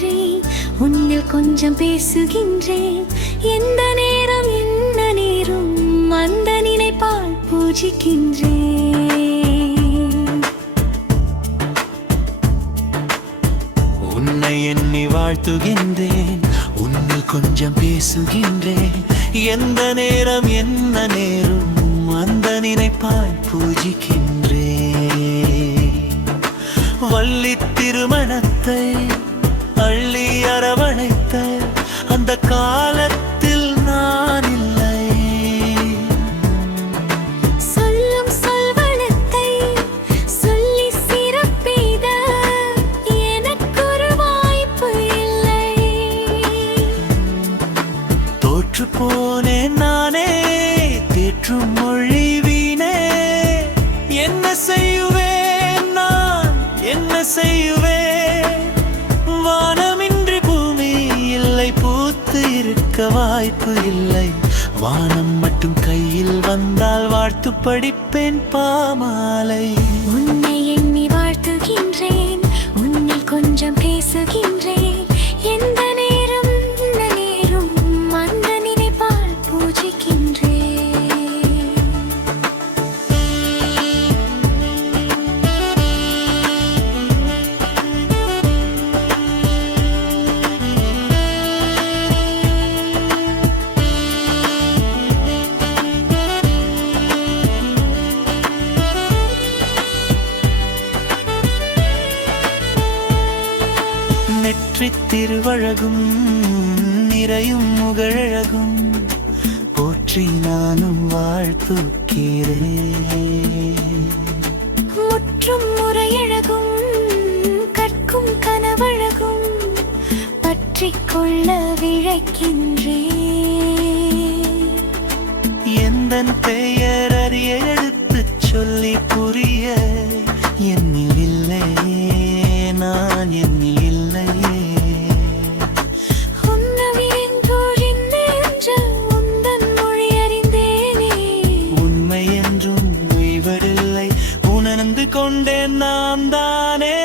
வாழ்த்துகின்றேன், உன்னில் கொஞ்சம் பேசுகின்றேன். எந்த நேரம் என்ன நேரும் அந்த நினைப்பால் பூஜிக்கின்றேன். உன்னை எண்ணி வாழ்த்துகின்றேன், உன்னில் கொஞ்சம் பேசுகின்றேன். எந்த நேரம் என்ன நேரும் அந்த நினைப்பால் பூஜிக்கின்றேன். வள்ளி திருமணத்தை அள்ளி அரவணைத்த அந்த காலத்தில் நான் இல்லை. சொல்லும் சொல்வனத்தை சொல்லி சிறப்பெய்த எனக்கொரு வாய்ப்பு இல்லை. தோற்று போனேன் நானே, தேற்றும் மொழி வீணே. என்ன செய்யுவேன் நான், என்ன செய்யுவேன்? வானமின்றி பூமி இல்லை, பூத்து இருக்க வாய்ப்பு இல்லை. வானம் மட்டும் கையில் வந்தால் வாழ்த்து படிப்பேன் பாமாலை. உன்னை எண்ணி வாழ்த்துகின்றேன், உன்னில் கொஞ்சம் பேசுகின்றேன். எந்த நேரம் என்ன நேரும் அந்த நினைப்பால் பூஜிக்கின்றேன். நெற்றித் திருவழகும் நிறையும் முகழகும் போற்றி நானும் வாழ்த்துக்கிறேன். முற்றும் முறையழகும் கற்கும் கனவழகும் பற்றிக் கொள்ள விழைக்கின்றேன். எந்தன் பெயர் அறிய எடுத்துச் சொல்லி புரிய என்னில் இல்லையே, நான் என்னில் இல்லையே. உந்தன் மொழி அறிந்தேனே, உண்மை என்றும் உய்வதில்லை, உணர்ந்து கொண்டேன் நான் தானே.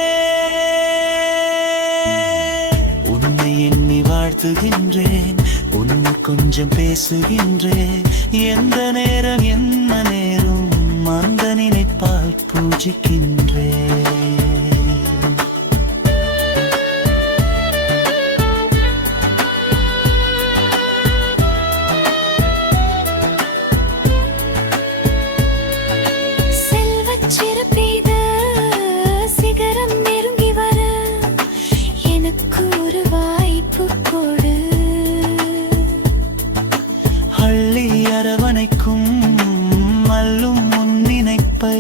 உன்னை எண்ணி வாழ்த்துகின்றேன், உன்னை கொஞ்சம் பேசுகின்றேன். எந்த நேரம் என்ன நேரும் அந்த நினைப்பால் பூஜிக்கின்றேன். செல்வச் சிறப்பெய்த சிகரம் நெருங்கி வர எனக்கு ஒரு வாய்ப்பு கொடு. அள்ளி அரவணைக்கும் மல்லும் உன் நினைப்பை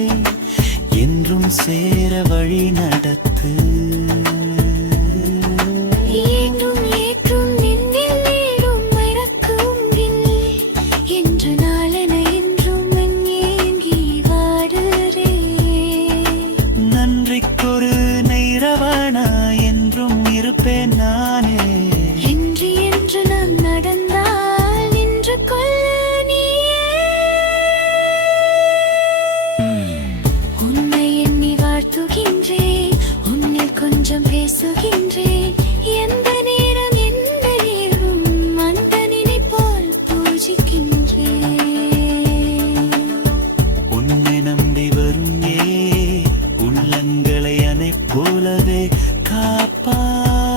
என்றும் சேர வழி நடத்து. ஏற்றும் ஏற்றும் நின்னில் நீடும் மறக்கும் இல்லை என்று நாளென என்றும் ஏங்கி வாடுறேன். நன்றிக்கொரு நெய்ரவனா என்றும் இருப்பேன் நானே. என்று என்று நான் நடந்தால் நின்று கொள்ள நீயே. உன்னை எண்ணி வாழ்த்துகின்றேன், உன்னில் கொஞ்சம் பேசுகின்றேன். எந்த நேரம் என்ன நேரும் அந்த நினைப்பால் பூஜிக்கின்றேன். உன்னை நம்பி வரும் உள்ளங்களை அனை போலவே காப்பாற்று.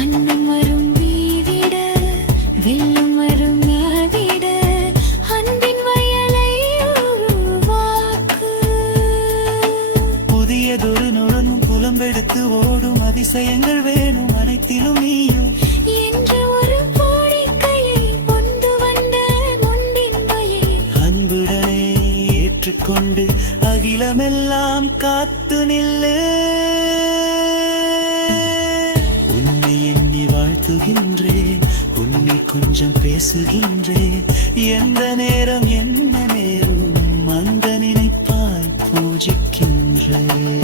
அன்னம் வரும் வீவிட வெல்லும் வரும் யாவிட அன்பின் வயலை உருவாக்கு. புதியதொரு நுழலும் புலம்பெடுத்து ஓடும் அதிசயங்கள் வேணும் அனைத்திலும் நீயும். என்ற ஒரு கோரிக்கையை கொண்டு வந்த நொண்டின்மையை அன்புடனே ஏற்றுக்கொண்டு அகிலமெல்லாம் காத்து நில்லு. உன்னை எண்ணி வாழ்த்துகின்றேன், உன்னில் கொஞ்சம் பேசுகின்றேன். எந்த நேரம் என்ன நேரும் அந்த நினைப்பாய் பூஜிக்கின்றேன்.